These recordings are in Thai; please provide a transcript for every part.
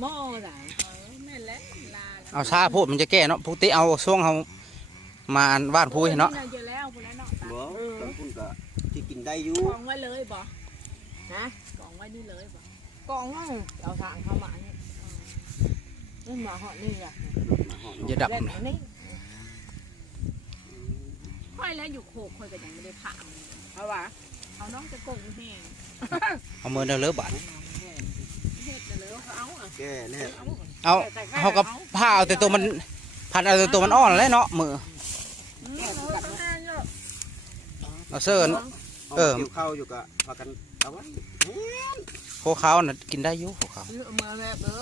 หม้อไหนแม่เล็กลาเอาชาพูดมันจะแก่เนาะปกติเอาช่วงเขามาบ้านพูดเนาะ เยอะแล้วพูดแล้วเนาะ บ่ตอนคุณก็ที่กินได้อยู่ กองไว้เลยบ่นะกองไว้นี่เลยบ่กองว่าเอาทางเข้ามานี่นี่มาเหาะนี่อ่ะ อย่าดับ เล่น นะ อันนี้ค่อยแล้วอยู่โคกค่อยก็ยังไม่ได้ผ่าเพราะว่าเอาน้องจะโกงแห้ง เอามือเดินเลือบาด เฮ็ดเลยเขาเอาอ่ะ แก่แน่ เอาเขากับผ้าเอาแต่ตัวมันพันเอาแต่ตัวมันอ่อนแล้วเนาะมือเอาเสื้อ เกี่ยวข้าวอยู่ก็พากันเอาไว้ โคขาวน่ะกินได้อยู่โคขาว เอามาแบบเด้อ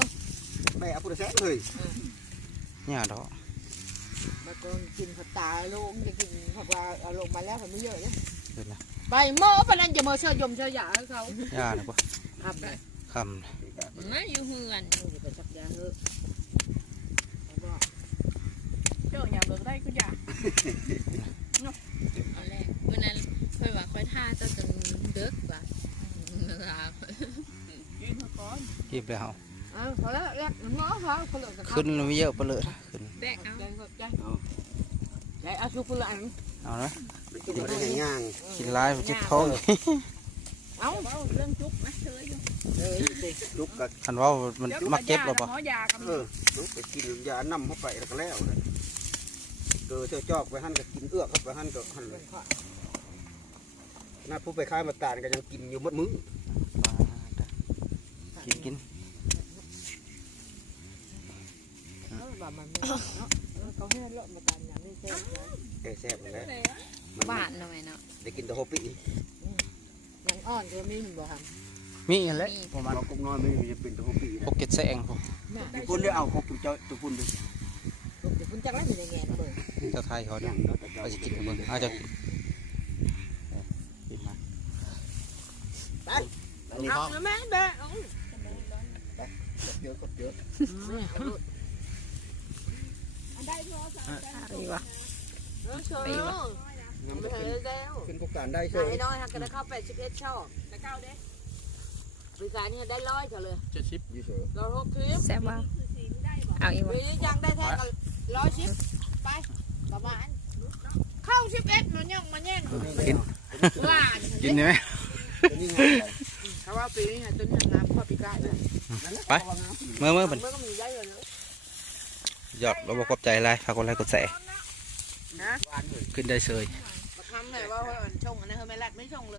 แม่เอาพุทธแซ่เลย เนี่ยดอก มาก่อนกินผัดตาลูกจะกินผัดว่าเอาลงมาแล้วมันไม่เยอะเนี่ย เห็นนะ ไปหม้อปนันจะมาเชื่อยมเชื่อยาให้เขา ย่านะปะ ครับได้ ค ไม่อยู่เฮือนอยู่ไปจับยาเถอะเจ้าอย่างเบิกได้ก็อย่า เอาแรกวันนั้นค่อยว่าค่อยท่าเจ้าจนเดึกว่ะนะครับ กินมาก่อน ำกินไปเอา พอแล้วแรกหม้อเขาเขาเลย ขึ้นไม่เยอะไปเลยขึ้น แบกเอา ใจเอาชุบคนละอัน เอานะ กินมาได้ย่าง กินร้ายจิตท้อง เอาเรื่องจุ๊บนะเชยอยู่เลย ลุกกับ คันว่ามันมักเก็บหรอปะ หมอยากับ ลุกไปกินยานำเข้าไปแล้วก็แล้วเลยเกิดเจ้าจอกไปหั่นก็กินเอื้อกเข้าไปหั่นก็หั่นเลยน่าผู้ไปค้ายมาตานก็ยังกินอยู่หมดมื้อ กิน แบบมันเขาให้เลาะมากันอย่างนี้ใช่ แซ่บๆแล้ว บ้านหน่อยเนาะ ได้กินแต่โฮปิ มันอ่อนก็มีบ่ครับ มีอะไรประมาณ เรากุ๊กน้อยไม่จะเป็นแต่โฮปิ พวกเก็ดแสงพวก ทุกคนได้เอาครบทุกเจ้าทุกคนด้วย เดี๋ยวคุณจักรแล้วอยู่ในแง่เบิ่ง เจ้าไทยเขา อ เนี่ย ย่างนั้นแต่ เขาจะกินกันเบิ่งอาจจะกินมา อันนี้ เอาแม่เด้อ เยอะก็เยอะ ได้พอสาม อะไรวะ เชยไม่เคยแล้ว เป็นพวกการได้ใช่ ไอ้น้อยฮะก็ได้เข้า81ช่อแต่9เด้บริการนี่ได้100เฉยเลย 70 ยี่สิบ เรา6คลิป แซ่บว่าเอาอีก ปี วะ นี้ยังได้แท้กัน110ไปประมาณเข้า11มันยังมาแย่ง กิน หลาน กินได้ไหม นี่ไง เขาว่าปีนี้ตัวนี้น้ำข้อปีกายเลย เมื่อ มั เป็น นก็มีได้เลย ยอดเราบอกขอบใจอะไรฝากกดไลค์กดแชร์ นะ ขึ้นได้เฉย มาทำเลยว่าช่องอันนี้เขาไม่รักไม่ช่องเลย